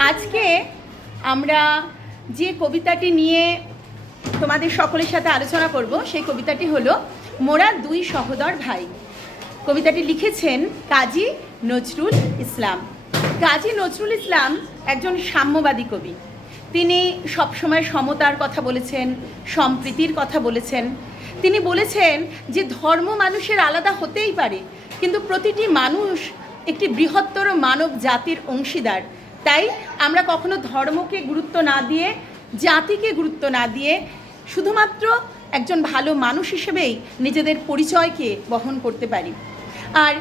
আজকে আমরা যে কবিতাটি নিয়ে তোমাদের সকলের সাথে আলোচনা করব সেই কবিতাটি হলো মোরা দুই সহোদর ভাই। কবিতাটি লিখেছেন কাজী নজরুল ইসলাম। কাজী নজরুল ইসলাম একজন সাম্যবাদী কবি। তিনি সবসময় সমতার কথা বলেছেন, সম্প্রীতির কথা বলেছেন। তিনি বলেছেন যে ধর্ম মানুষের আলাদা হতেই পারে, কিন্তু প্রতিটি মানুষ একটি বৃহত্তর মানব জাতির অংশীদার। তাই আমরা কখনো ধর্মকে গুরুত্ব না দিয়ে, জাতিকে গুরুত্ব না দিয়ে শুধুমাত্র একজন ভালো মানুষ হিসেবেই নিজেদের পরিচয়কে বহন করতে পারি। আর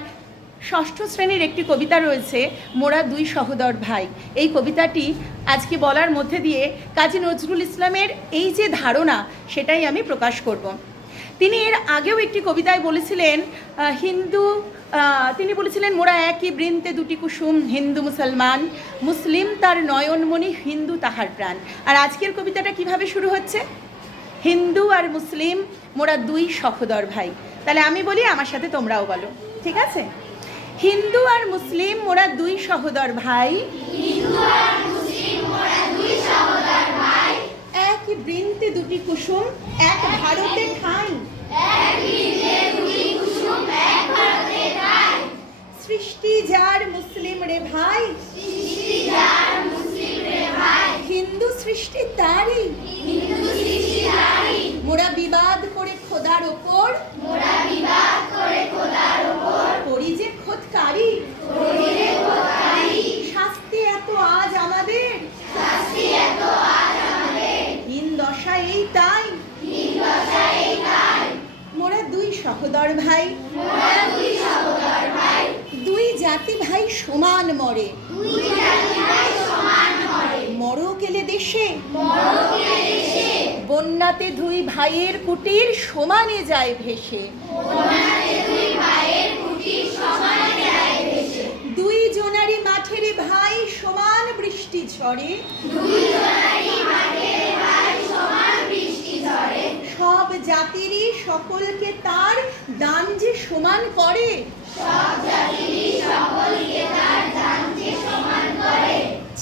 ষষ্ঠ শ্রেণীর একটি কবিতা রয়েছে মোরা দুই সহোদর ভাই। এই কবিতাটি আজকে বলার মধ্যে দিয়ে কাজী নজরুল ইসলামের এই যে ধারণা সেটাই আমি প্রকাশ করব। তিনি এর আগেও একটি কবিতায় বলেছিলেন তিনি বলেছিলেন মোরা একই বৃন্তে দুটি কুসুম, হিন্দু মুসলমান, মুসলিম তার নয়নমণি, হিন্দু তাহার প্রাণ। আর আজকের কবিতাটা কিভাবে শুরু হচ্ছে? হিন্দু আর মুসলিম মোরা দুই সহোদর ভাই। তাহলে আমি বলি, আমার সাথে তোমরাও বলো, ঠিক আছে? হিন্দু আর মুসলিম মোরা দুই সহোদর ভাই, এক বৃন্তে দুটি কুসুম, এক ভারতে ঠাঁই। সৃষ্টি যার মুসলিম রে ভাই, হিন্দু সৃষ্টি তারই। মোরা বিবাদ করে খোদার ওপর, করি যে খোদকারি। শাস্তি এত আজ আমাদের, হীন দশা এই তাই। মোরা দুই সহোদর ভাই, দুই জাতি ভাই সমান মরে। মরো গেলে দেশে, বন্যাতে দুই ভাইয়ের কুটির সমানে যায় ভেসে। দুই জনারি মাঠের ভাই সমান বৃষ্টি ঝরে। সব জাতিরই সকলকে তার দান যে সমান করে।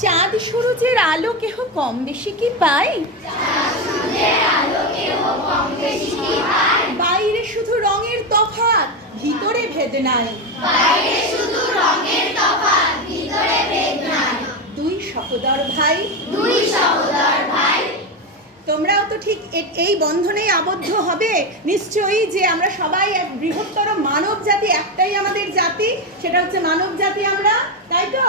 চাঁদ সূরজের আলো কেহ কম বেশি কি পায়? বাইরে শুধু রঙের তফাৎ, ভিতরে ভেদ নাই। দুই সহোদর ভাই, তোমরাও তো ঠিক এই বন্ধনেই আবদ্ধ হবে নিশ্চয়ই, যে আমরা সবাই এক বৃহত্তর মানব জাতি, একটাই আমাদের জাতি, সেটা হচ্ছে মানব জাতি আমরা, তাই তো?